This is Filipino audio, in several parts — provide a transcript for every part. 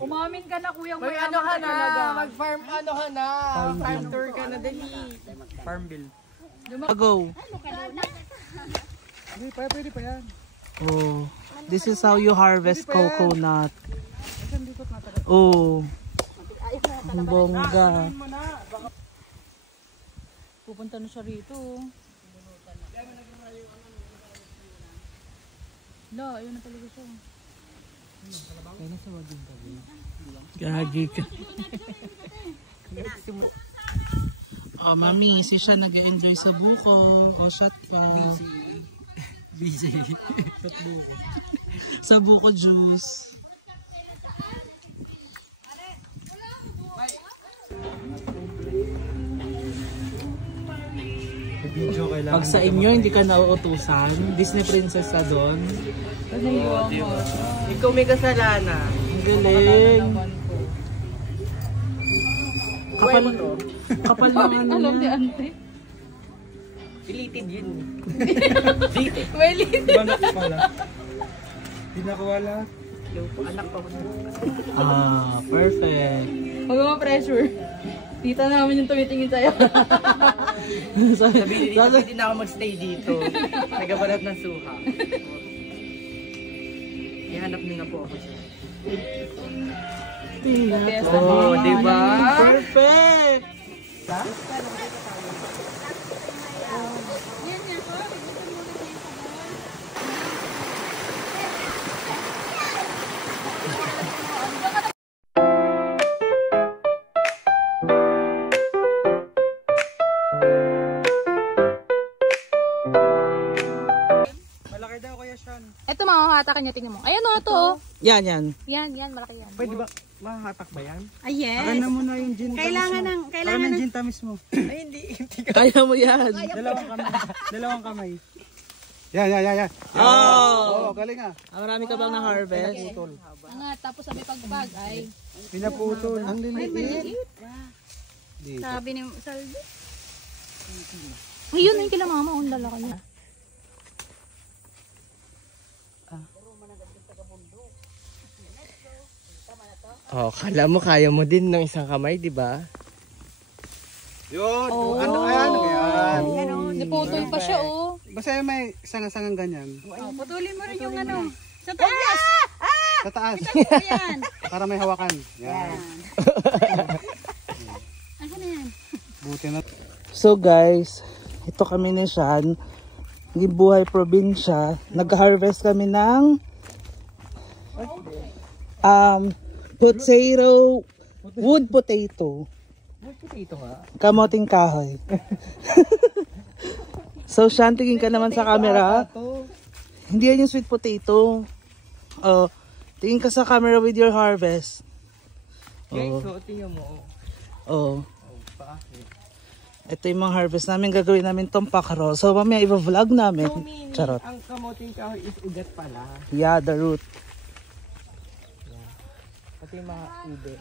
Umamin ka na kuya, may ano ka na, mag-farm ano ka na, farm tour ka na dali. Farm bill. Go. Pwede pa yan. Oh, this is how you harvest coconut. Oh, ang bongga. pupunta na siya rito. La, ayun na talaga siya. Kaya nasa waging tabi. Gagi ka. Oh, mami, si siya nag-enjoy sa buko. O, shot pa. Busy. Shot buko. Sa buko juice. Pag sa inyo, hindi ka nauutusan. Disney princess ka doon. Ikaw may kasalanan. Ang galing. Kapal, kapal ng ano Alam ni niya. ante. Deleted yun. May litid. Anak pala. Hindi na ko wala. Anak pa ko. Ah, perfect. Huwag mo pressure. Tita namin yung tumitingin sa'yo. Sabi dito, pwede na ako magstay dito. Nagabalat ng suha. Ihanap niyo na po ako siya. Oh, diba? Perfect! Ha? Malaki daw Kuya Sean. Ito makakatakan niya, tingnan mo. Ayan o, ito o. Yan, yan. Yan, malaki yan. Pwede ba mahahatak ba yan? Ay, yes. Akan na muna yung gin Kailangan ng, kailangan ng gin tamis mo. Ay, hindi. Kaya mo yan. Dalawang kamay. Yan. Oh! Galing ah. Marami ka bang na-harvest? Angat, tapos sabi pagbag ay. Pinaputol. Ang liliit. Sabi ni Salvi. Ayun, ayun kila mama, ang lalaki niya. Oh, kala mo kaya mo din ng isang kamay, di ba? Yun. Oh. Ano yan? Naputol pa siya o. Basta yung may sangang ganyan. Oh, putulin mo rin yung ano. Sa taas. Sa taas. Ayan. Para may hawakan. Yan. Asa na yan? Buti na. So guys, ito kami ni Sean. Gibuhay probinsya. Nag-harvest kami ng potato, wood potato. Ito nga. Kamoting kahoy. So Sean, tingin ka naman sa camera. Hindi yan yung sweet potato. Oh, tingin ka sa camera with your harvest. Okay, so tingnan mo. Oh. Ito yung mga harvest namin. Gagawin namin tong pakro. So mamaya i-vlog namin. So, meaning, Charot. ang kamoting kahoy is ugat pala. Yeah, the root. Pati yung mga ube.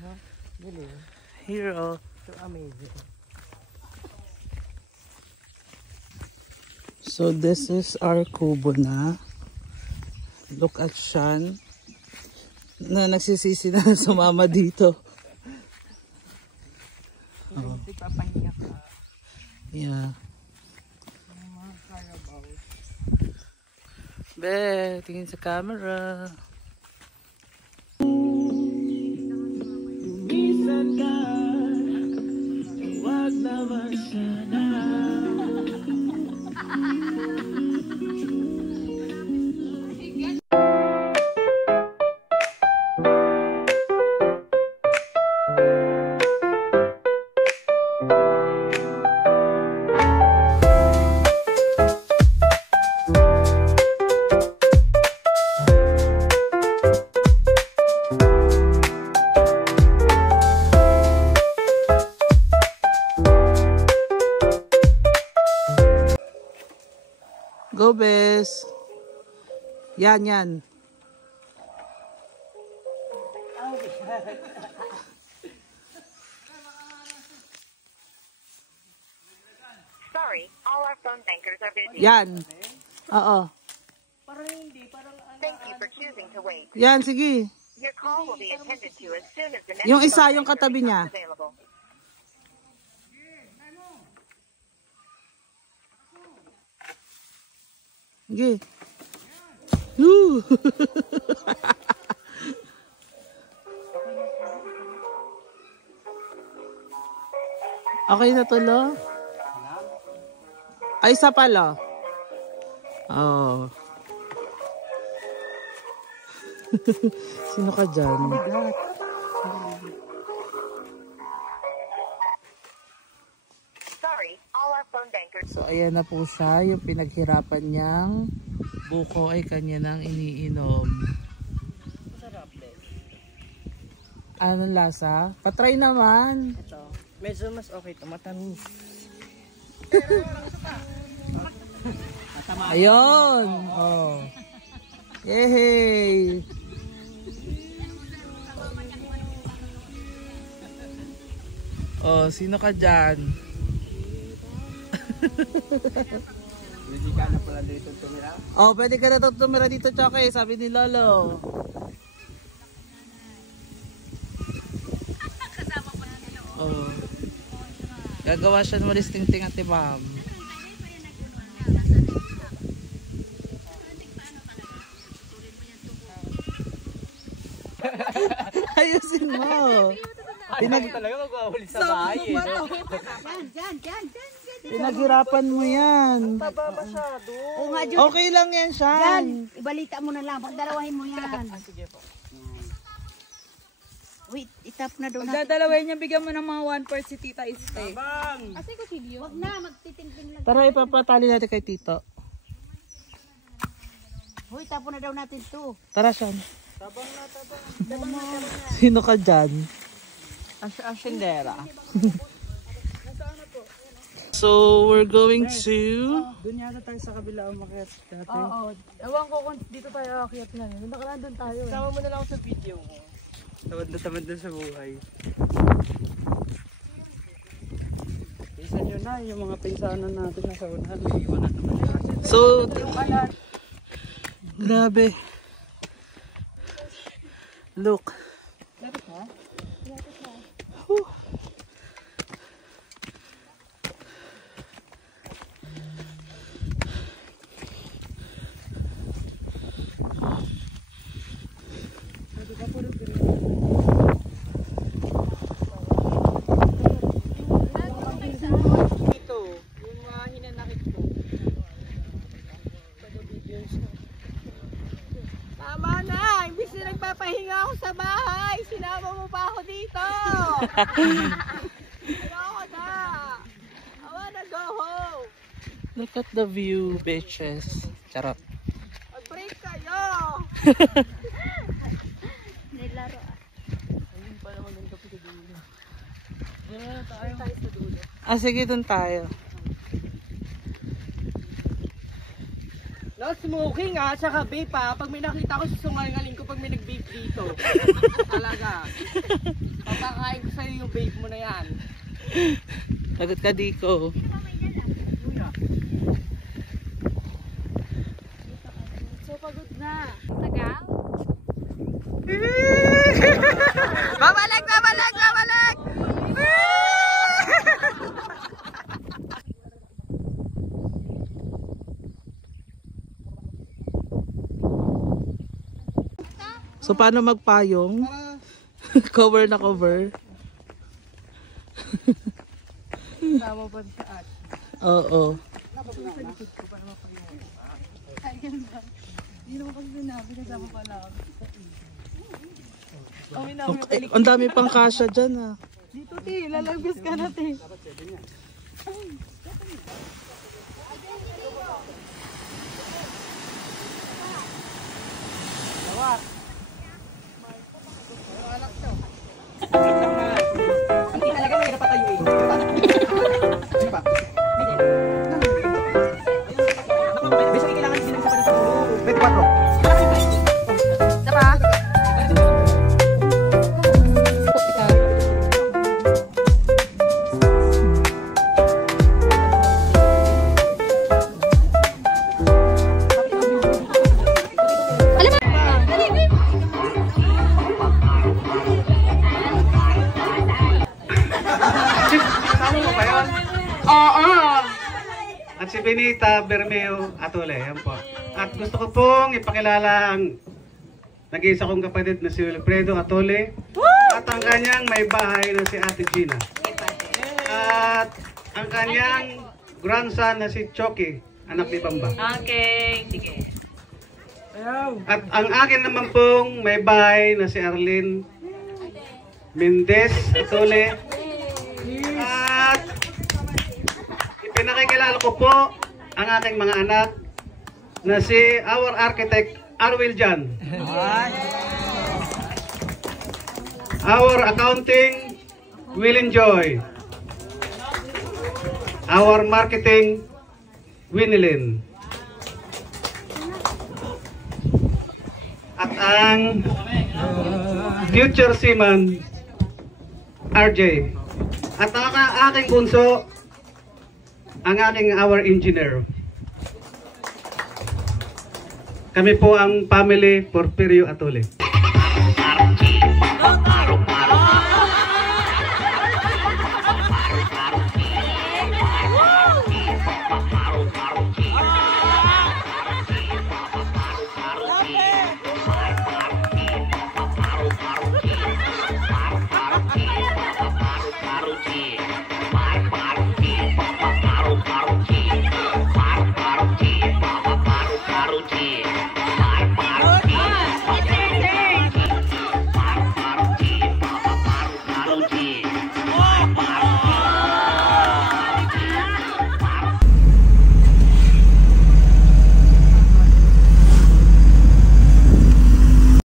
Ha? Galing. Here, oh. So amazing. So this is our kubo na. Look at Sean. Na nagsisisi na sumama dito. Oh. Papahinga ka. Yeah. Mga carabao. Be, tingin sa camera. Minsan ka, wag naman sana. Go, Bes. Yan. Sorry, all our phone bankers are busy. Yan. Oo. Para choosing to wait. Yan, sige. Your call will be attended to as soon as the next Yung isa, phone yung banker katabi niya. becomes available. Sige. Woo! Okay na to, lo? Ay, isa pa, lo? Oh. Sino ka dyan? Sorry, all our phone bankers. So, ayan na po siya. Yung pinaghirapan niyang buko ay kanya nang iniinom. Anong lasa? Patry naman. Ito. Medyo mas okay ito. Matamis. Ayun. Oh. Yay! Oh, sino ka dyan? Hindi ka na pala dito tumira. Oh, pwede ka na tumira dito, Choke. Sabi ni Lolo. Oh. Gagawa siya ng malis ting-ting ate ma'am. Ayusin mo. Talaga magwawali sa bahay eh. No? Diyan. Pinaghirapan mo yan. Taba masyado. Oo nga, Jun. Okay lang yan, Sean. Yan. Ibalita mo na lang. Pagdalawahin mo yan. Sige po. Wait, itap na doon. Dadalawin niya, bigyan mo ng mga 1/4 si Tita Este. Bang! Asa ko silyo? Wag na, magtitingting lang. Tara, ipapatali natin kay Tito. Hoy, tapo na daw natin to. Tara, Sean. Sino ka dyan? Ascendera. So, we're going to... Doon yata tayo sa kabila umakyat dati. Oo. Ewan ko kung dito tayo akyat na. Nakaraan doon tayo. Sama mo na lang ako sa video ko. Tamad na sa buhay. Isa nyo na yung mga pinsanan natin na sa unahan. Iwan na naman natin. So, grabe. Look. Whew. Ito, yung mga hinanakit ko. Tama na! Imbis na nagpapahinga ako sa bahay, sinama mo pa ako dito! Ayoko na! I wanna go home! Look at the view, bitches. Charot. Mag-break kayo! Nilaro ah. Ah, sige, dun tayo. No, smoking ah, tsaka vape ah. Pag may nakita ko, susungalingaling ko pag may nag-vape dito. Talaga. Papakain ko sa'yo yung vape mo na yan. Lagot ka, Diko. So pagod na. Tagal? Babalik! So, paano magpayong? Cover na cover. Tama pa sa at. Oo. Hindi naman kasi sinabi, kasama pa lang. Ang dami pang kasya dyan, ah. Dito, Ti, lalagpas ka na, Ti. Hindi talaga mahirap pa tayo eh. Di ba? Basta kailangan din sa sa ulo. Wait, 4. Diba? Rita Bermeo Atole. Yan po. At gusto ko pong ipakilala ang nag-iisa kong kapatid na si Wilfredo Atole. At ang kanyang may bahay na si Ate Gina. At ang kanyang grandson na si Choki, anak ni Bamba. Okay, sige. At ang akin naman pong may bahay na si Arlene Mendez Atole. At ipinakikilala ko po ang aking mga anak na si our architect Arwil Jan. Our accounting Will Enjoy. Our marketing Winilyn. At ang future seaman RJ. At ang aking bunso, ang aking our engineer. Kami po ang family Porfirio Atole.